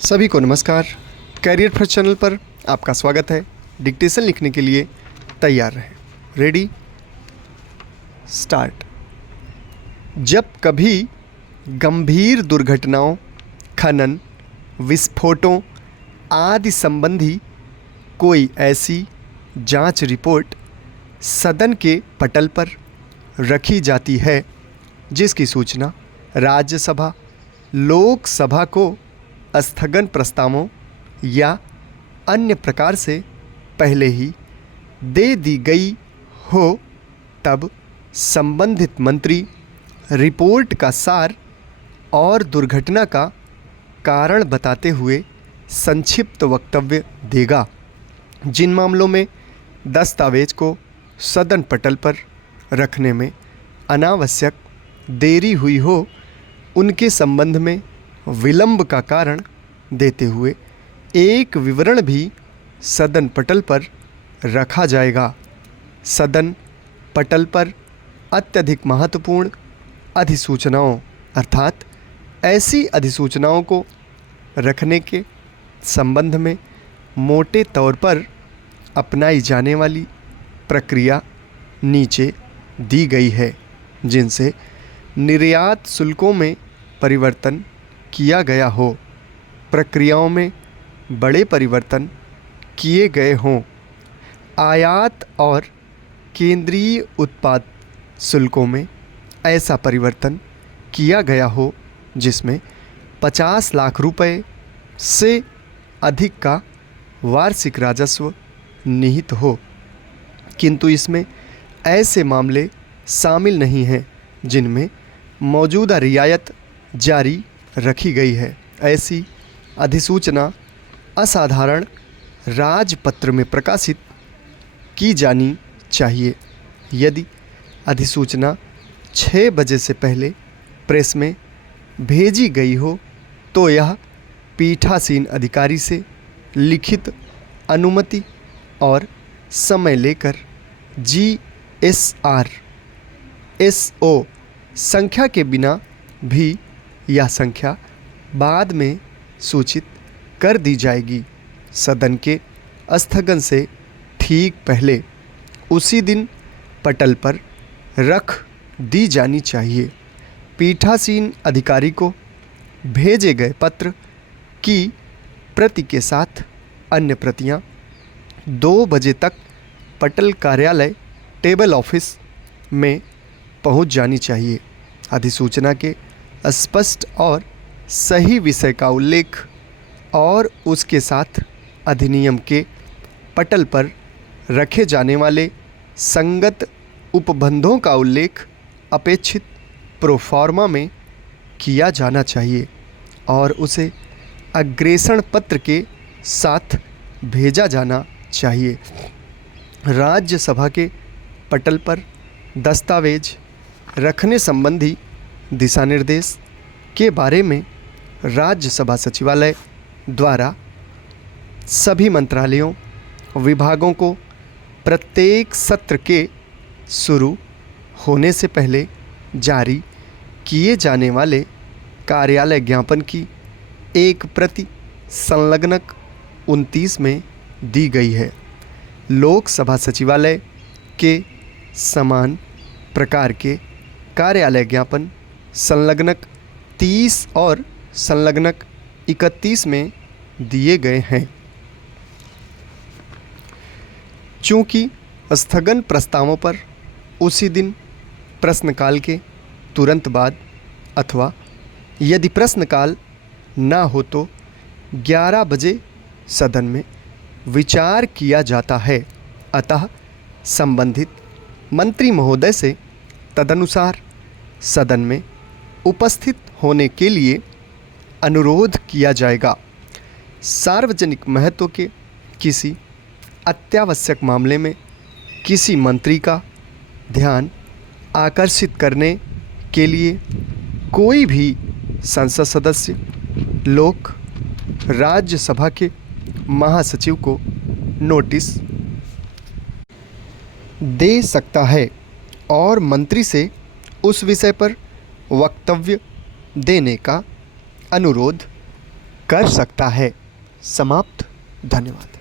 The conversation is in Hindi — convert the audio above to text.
सभी को नमस्कार। कैरियर फर्स्ट चैनल पर आपका स्वागत है। डिक्टेशन लिखने के लिए तैयार रहें। Ready start. जब कभी गंभीर दुर्घटनाओं, खनन, विस्फोटों आदि संबंधी कोई ऐसी जांच रिपोर्ट सदन के पटल पर रखी जाती है जिसकी सूचना राज्यसभा, लोकसभा को स्थगन प्रस्तावों या अन्य प्रकार से पहले ही दे दी गई हो, तब संबंधित मंत्री रिपोर्ट का सार और दुर्घटना का कारण बताते हुए संक्षिप्त वक्तव्य देगा। जिन मामलों में दस्तावेज को सदन पटल पर रखने में अनावश्यक देरी हुई हो, उनके संबंध में विलंब का कारण देते हुए एक विवरण भी सदन पटल पर रखा जाएगा। सदन पटल पर अत्यधिक महत्वपूर्ण अधिसूचनाओं अर्थात ऐसी अधिसूचनाओं को रखने के संबंध में मोटे तौर पर अपनाई जाने वाली प्रक्रिया नीचे दी गई है, जिनसे निर्यात शुल्कों में परिवर्तन किया गया हो, प्रक्रियाओं में बड़े परिवर्तन किए गए हों, आयात और केंद्रीय उत्पाद शुल्कों में ऐसा परिवर्तन किया गया हो जिसमें 50 लाख रुपए से अधिक का वार्षिक राजस्व निहित हो, किंतु इसमें ऐसे मामले शामिल नहीं हैं जिनमें मौजूदा रियायत जारी रखी गई है। ऐसी अधिसूचना असाधारण राजपत्र में प्रकाशित की जानी चाहिए। यदि अधिसूचना 6 बजे से पहले प्रेस में भेजी गई हो तो यह पीठासीन अधिकारी से लिखित अनुमति और समय लेकर GSR SO संख्या के बिना भी यह संख्या बाद में सूचित कर दी जाएगी। सदन के स्थगन से ठीक पहले उसी दिन पटल पर रख दी जानी चाहिए। पीठासीन अधिकारी को भेजे गए पत्र की प्रति के साथ अन्य प्रतियां 2 बजे तक पटल कार्यालय टेबल ऑफिस में पहुंच जानी चाहिए। अधिसूचना के स्पष्ट और सही विषय का उल्लेख और उसके साथ अधिनियम के पटल पर रखे जाने वाले संगत उपबंधों का उल्लेख अपेक्षित प्रोफार्मा में किया जाना चाहिए और उसे अग्रेषण पत्र के साथ भेजा जाना चाहिए। राज्यसभा के पटल पर दस्तावेज रखने संबंधी दिशा निर्देश के बारे में राज्यसभा सचिवालय द्वारा सभी मंत्रालयों, विभागों को प्रत्येक सत्र के शुरू होने से पहले जारी किए जाने वाले कार्यालय ज्ञापन की एक प्रति संलग्नक 29 में दी गई है। लोकसभा सचिवालय के समान प्रकार के कार्यालय ज्ञापन संलग्नक 30 और संलग्नक 31 में दिए गए हैं। चूँकि स्थगन प्रस्तावों पर उसी दिन प्रश्नकाल के तुरंत बाद अथवा यदि प्रश्नकाल न हो तो 11 बजे सदन में विचार किया जाता है, अतः संबंधित मंत्री महोदय से तदनुसार सदन में उपस्थित होने के लिए अनुरोध किया जाएगा। सार्वजनिक महत्व के किसी अत्यावश्यक मामले में किसी मंत्री का ध्यान आकर्षित करने के लिए कोई भी संसद सदस्य लोक राज्यसभा के महासचिव को नोटिस दे सकता है और मंत्री से उस विषय पर वक्तव्य देने का अनुरोध कर सकता है। समाप्त। धन्यवाद।